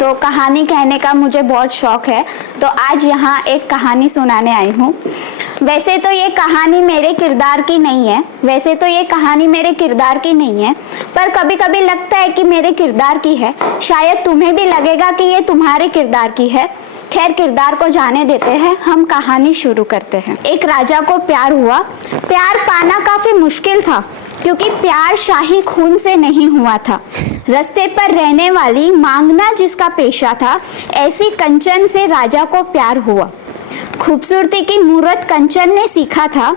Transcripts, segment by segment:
तो कहानी कहने का मुझे बहुत शौक है, तो आज यहाँ एक कहानी सुनाने आई हूँ। वैसे तो ये कहानी मेरे किरदार की नहीं है, पर कभी कभी लगता है कि मेरे किरदार की है। शायद तुम्हें भी लगेगा कि ये तुम्हारे किरदार की है। खैर, किरदार को जाने देते हैं, हम कहानी शुरू करते हैं। एक राजा को प्यार हुआ। प्यार पाना काफी मुश्किल था, क्योंकि प्यार शाही खून से नहीं हुआ था। रास्ते पर रहने वाली मांगना जिसका पेशा था, ऐसी कंचन से राजा को प्यार हुआ। खूबसूरती की मूरत कंचन ने सीखा था।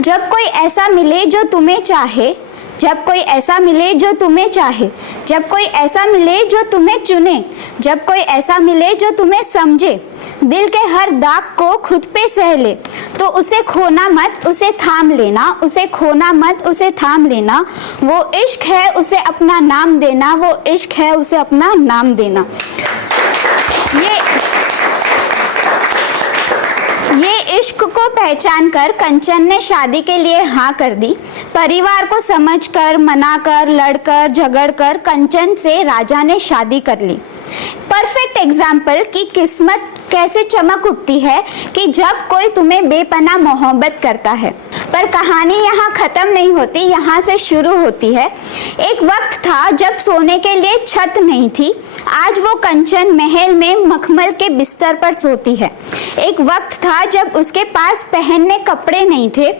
जब कोई ऐसा मिले जो तुम्हें चाहे, जब कोई ऐसा मिले जो तुम्हें चाहे, जब कोई ऐसा मिले जो तुम्हें चुने, जब कोई ऐसा मिले जो तुम्हें समझे, दिल के हर दाग को खुद पे सह ले, तो उसे खोना मत, उसे थाम लेना, उसे खोना मत, उसे थाम लेना। वो इश्क है, उसे अपना नाम देना, वो इश्क है, उसे अपना नाम देना। ये इश्क को पहचान कर कंचन ने शादी के लिए हाँ कर दी। परिवार को समझकर, मनाकर, लड़कर, झगड़कर कंचन से राजा ने शादी कर ली। परफेक्ट एग्जाम्पल कि किस्मत कैसे चमक उठती है कि जब कोई तुम्हें बेपनाह मोहब्बत करता है। पर कहानी यहाँ खत्म नहीं होती, यहाँ से शुरू होती है। एक वक्त था जब सोने के लिए छत नहीं थी। आज वो कंचन महल में मखमल के बिस्तर पर सोती है। एक वक्त था जब उसके पास पहनने कपड़े नहीं थे।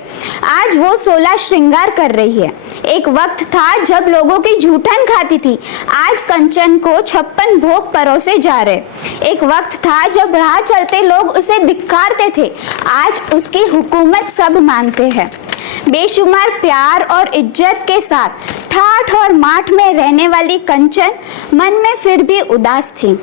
आज वो 16 श्रृंगार कर रही है। एक वक्त था जब लोगों की जूठन खाती थी। आज कंचन को 56 भोग परोसे जा रहे। एक वक्त था जब राह चलते लोग उसे धिक्कारते थे। आज उसकी हुकूमत सब मानते हैं। बेशुमार प्यार और इज्जत के साथ ठाठ और माठ में रहने वाली कंचन मन में फिर भी उदास थी।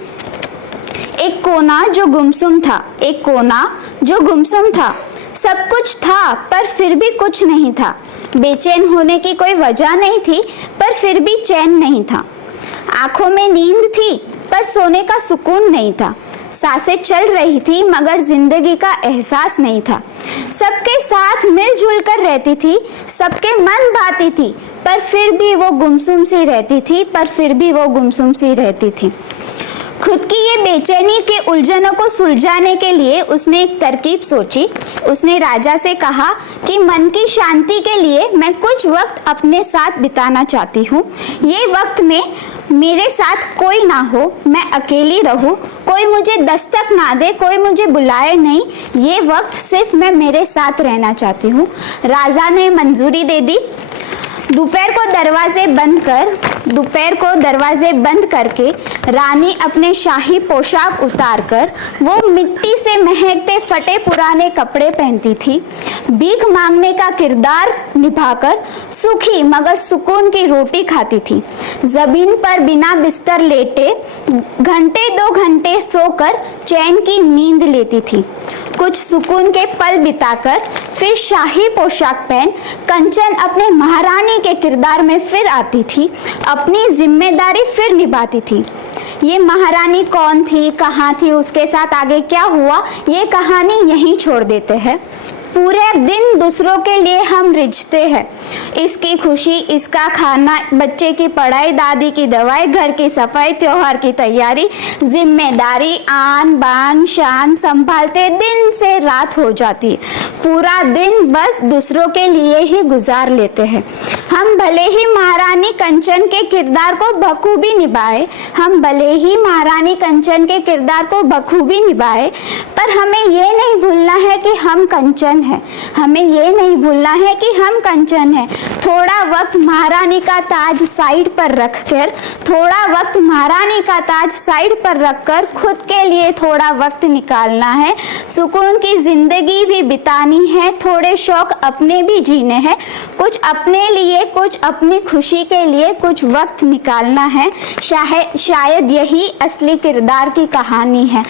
एक कोना जो गुमसुम था, एक कोना जो गुमसुम था। सब कुछ था पर फिर भी कुछ नहीं था। बेचैन होने की कोई वजह नहीं थी, पर फिर भी चैन नहीं था। आंखों में नींद थी, पर सोने का सुकून नहीं था। सांसें चल रही थी, मगर जिंदगी का एहसास नहीं था। सबके साथ मिलजुल कर रहती थी, सबके मन भाती थी, पर फिर भी वो गुमसुम सी रहती थी। खुद की ये बेचैनी के उलझनों को सुलझाने के लिए उसने एक तरकीब सोची। उसने राजा से कहा कि मन की शांति के लिए मैं कुछ वक्त अपने साथ बिताना चाहती हूँ। ये वक्त में मेरे साथ कोई ना हो, मैं अकेली रहूं, कोई मुझे दस्तक ना दे, कोई मुझे बुलाए नहीं। ये वक्त सिर्फ मैं मेरे साथ रहना चाहती हूँ। राजा ने मंजूरी दे दी। दोपहर को दरवाजे बंद करके रानी अपने शाही पोशाक उतारकर वो मिट्टी से महकते फटे पुराने कपड़े पहनती थी। भीख मांगने का किरदार निभाकर सूखी मगर सुकून की रोटी खाती थी। जमीन पर बिना बिस्तर लेटे घंटे 2 घंटे सोकर चैन की नींद लेती थी। कुछ सुकून के पल बिताकर फिर शाही पोशाक पहन कंचन अपने महारानी के किरदार में फिर आती थी। अपनी जिम्मेदारी फिर निभाती थी। ये महारानी कौन थी, कहाँ थी, उसके साथ आगे क्या हुआ, ये कहानी यहीं छोड़ देते हैं। पूरे दिन दूसरों के लिए हम रिझते हैं। इसकी खुशी, इसका खाना, बच्चे की पढ़ाई, दादी की दवाई, घर की सफाई, त्योहार की तैयारी, जिम्मेदारी, आन बान शान संभालते दिन से रात हो जाती है। पूरा दिन बस दूसरों के लिए ही गुजार लेते हैं। हम भले ही महारानी कंचन के किरदार को बखूबी निभाए, पर हमें ये नहीं भूलना है कि हम कंचन हैं। थोड़ा वक्त महारानी का ताज साइड पर रखकर खुद के लिए थोड़ा वक्त निकालना है। सुकून की जिंदगी भी बितानी है, थोड़े शौक अपने भी जीने हैं। कुछ अपने लिए, कुछ अपनी खुशी के लिए कुछ वक्त निकालना है। शायद यही असली किरदार की कहानी है।